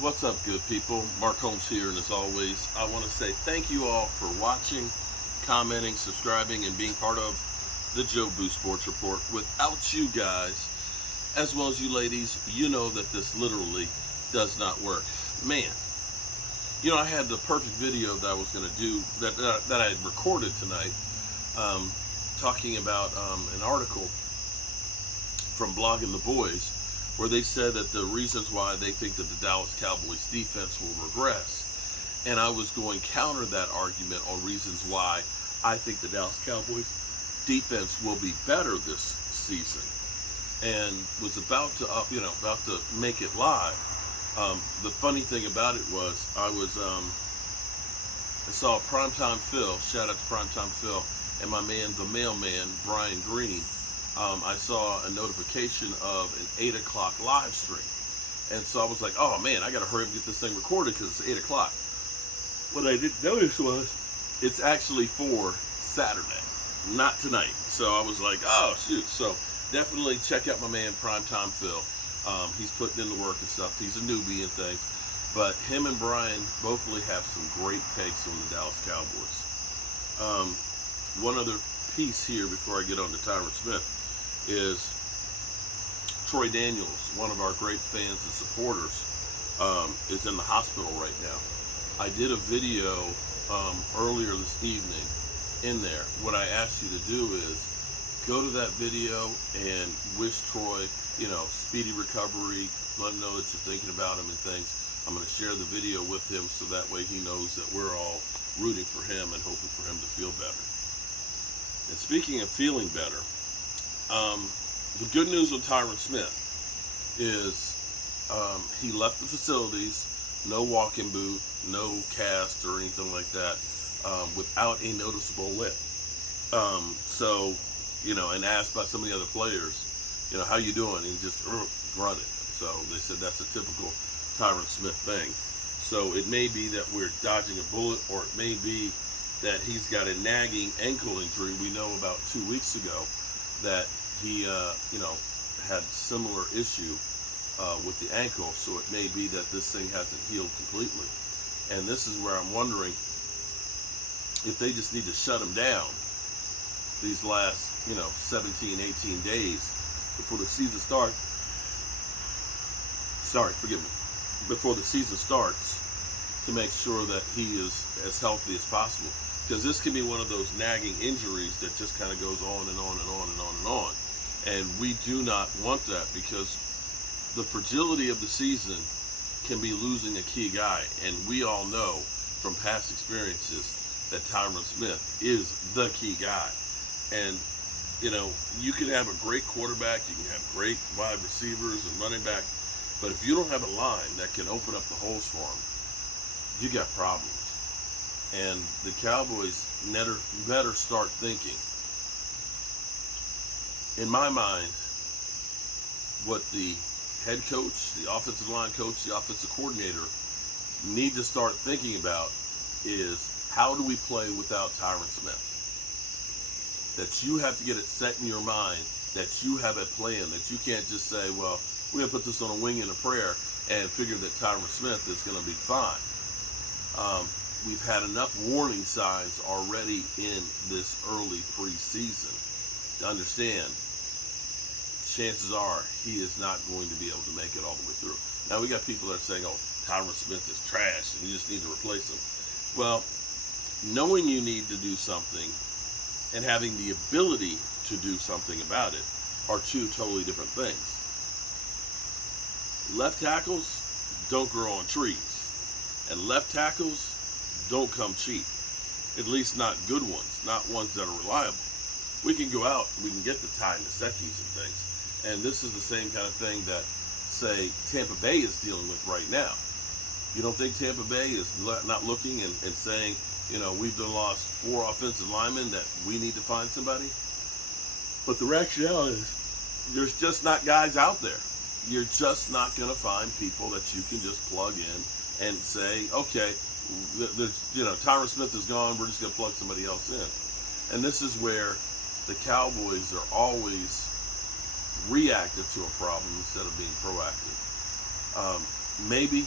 What's up, good people? Mark Holmes here, and as always, I want to say thank you all for watching, commenting, subscribing, and being part of the Joe Boo Sports Report. Without you guys, as well as you ladies, you know that this literally does not work. Man, I had the perfect video that I was going to do that I had recorded tonight, talking about an article from Blogging the Boys, where they said that the reasons why they think that the Dallas Cowboys defense will regress. And I was going counter that argument on reasons why I think the Dallas Cowboys defense will be better this season. And was about to make it live. The funny thing about it was I saw Primetime Phil, shout out to Primetime Phil, and my man, the mailman, Brian Green. I saw a notification of an 8 o'clock live stream. And so I was like, oh man, I got to hurry up and get this thing recorded because it's 8 o'clock. What I didn't notice was it's actually for Saturday, not tonight. So I was like, oh shoot. So definitely check out my man, Primetime Phil. He's putting in the work and stuff. He's a newbie and things. But him and Brian both have some great takes on the Dallas Cowboys. One other piece here before I get on to Tyron Smith is Troy Daniels, one of our great fans and supporters, is in the hospital right now. I did a video earlier this evening in there. What I asked you to do is go to that video and wish Troy, speedy recovery, let him know that you're thinking about him and things. I'm going to share the video with him so that way he knows that we're all rooting for him and hoping for him to feel better. And speaking of feeling better, the good news with Tyron Smith is he left the facilities, no walking boot, no cast or anything like that, without a noticeable limp. And asked by some of the other players, how you doing? And he just grunted. So they said that's a typical Tyron Smith thing. So it may be that we're dodging a bullet, or it may be that he's got a nagging ankle injury. We know about 2 weeks ago that he, had similar issue with the ankle. So it may be that this thing hasn't healed completely. And this is where I'm wondering if they just need to shut him down these last, 17, 18 days before the season starts. Before the season starts, to make sure that he is as healthy as possible. Because this can be one of those nagging injuries that just kind of goes on and on and on and on and on. And we do not want that, because the fragility of the season can be losing a key guy. And we all know from past experiences that Tyron Smith is the key guy. And, you can have a great quarterback, you can have great wide receivers and running back, but if you don't have a line that can open up the holes for him, you got problems. And the Cowboys better start thinking. In my mind, what the head coach, the offensive line coach, the offensive coordinator need to start thinking about is, how do we play without Tyron Smith? That you have to get it set in your mind that you have a plan, that you can't just say, well, we're going to put this on a wing and a prayer and figure that Tyron Smith is going to be fine. We've had enough warning signs already in this early preseason to understand chances are he is not going to be able to make it all the way through. Now, we got people that are saying, oh, Tyron Smith is trash and you just need to replace him. Well, knowing you need to do something and having the ability to do something about it are two totally different things. Left tackles don't grow on trees, and left tackles don't come cheap, at least not good ones, not ones that are reliable. We can go out, we can get the Ty Nsekes and things, and this is the same kind of thing that, say, Tampa Bay is dealing with right now. You don't think Tampa Bay is not looking and saying, we've done lost 4 offensive linemen, that we need to find somebody? But the rationale is, there's just not guys out there. You're just not going to find people that you can just plug in and say, okay, Tyron Smith is gone, we're just going to plug somebody else in. And this is where the Cowboys are always reactive to a problem instead of being proactive. Maybe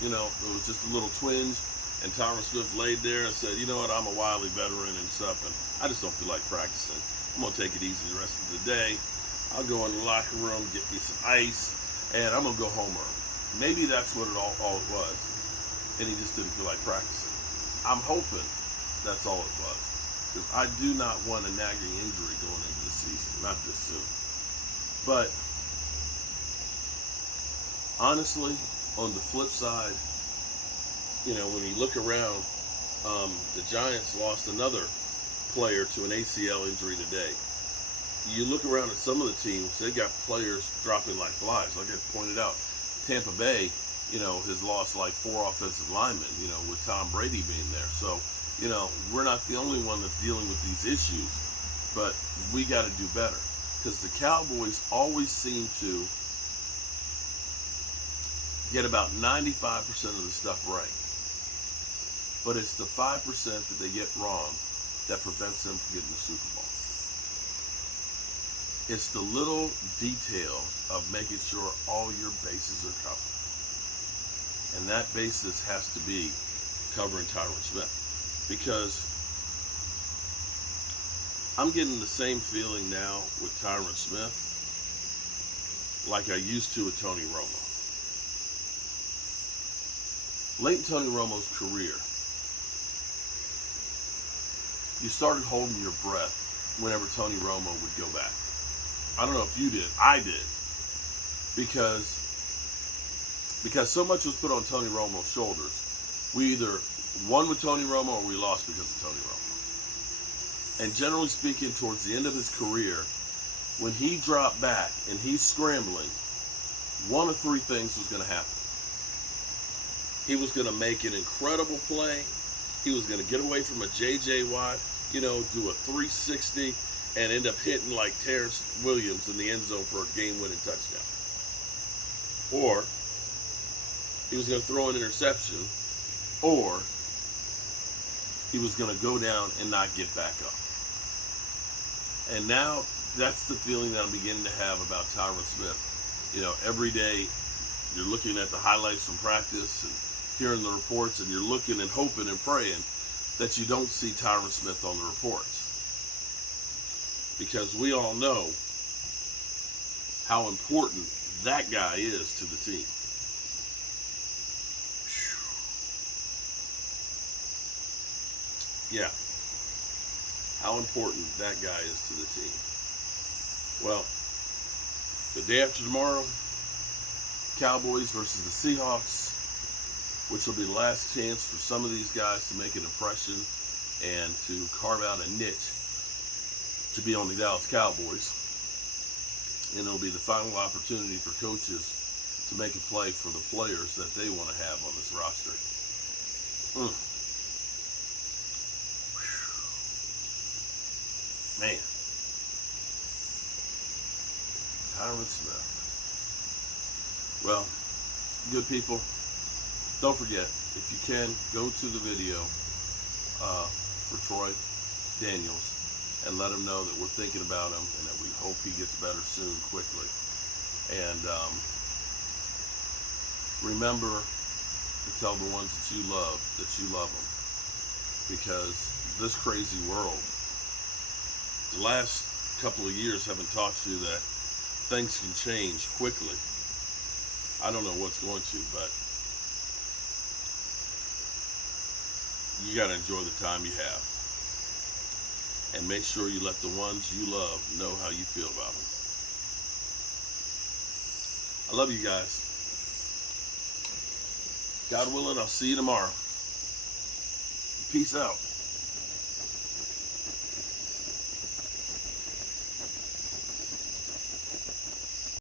You know, it was just a little twinge, and Tyron Smith laid there and said, you know what, I'm a wily veteran and stuff, and I just don't feel like practicing. I'm going to take it easy the rest of the day. I'll go in the locker room, get me some ice, and I'm going to go home early. Maybe that's what all it was, and he just didn't feel like practicing. I'm hoping that's all it was, because I do not want a nagging injury going into the season, not this soon. But honestly, on the flip side, you know, when you look around, the Giants lost another player to an ACL injury today. You look around at some of the teams, they got players dropping like flies. Like I pointed out, Tampa Bay, you know, has lost like 4 offensive linemen, you know, with Tom Brady being there. So, you know, we're not the only one that's dealing with these issues, but we got to do better, because the Cowboys always seem to get about 95% of the stuff right. But it's the 5% that they get wrong that prevents them from getting the Super Bowl. It's the little detail of making sure all your bases are covered. And that basis has to be covering Tyron Smith. Because I'm getting the same feeling now with Tyron Smith like I used to with Tony Romo. Late in Tony Romo's career, you started holding your breath whenever Tony Romo would go back. I don't know if you did. I did. Because so much was put on Tony Romo's shoulders. We either won with Tony Romo or we lost because of Tony Romo. And generally speaking, towards the end of his career, when he dropped back and he's scrambling, one of 3 things was going to happen. He was going to make an incredible play. He was going to get away from a J.J. Watt, you know, do a 360 and end up hitting like Terrence Williams in the end zone for a game-winning touchdown. Or he was going to throw an interception, or he was going to go down and not get back up. And now that's the feeling that I'm beginning to have about Tyron Smith. You know, every day you're looking at the highlights from practice and hearing the reports, and you're looking and hoping and praying that you don't see Tyron Smith on the reports. Because we all know how important that guy is to the team. Yeah. How important that guy is to the team. Well, the day after tomorrow, Cowboys versus the Seahawks, which will be the last chance for some of these guys to make an impression and to carve out a niche to be on the Dallas Cowboys. And it'll be the final opportunity for coaches to make a play for the players that they want to have on this roster. Man. Tyron Smith. Well, good people, don't forget, if you can, go to the video for Troy Daniels and let him know that we're thinking about him and that we hope he gets better soon, quickly. And remember to tell the ones that you love them. Because this crazy world, the last couple of years haven't taught you that things can change quickly. I don't know what's going to, but you got to enjoy the time you have. And make sure you let the ones you love know how you feel about them. I love you guys. God willing, I'll see you tomorrow. Peace out.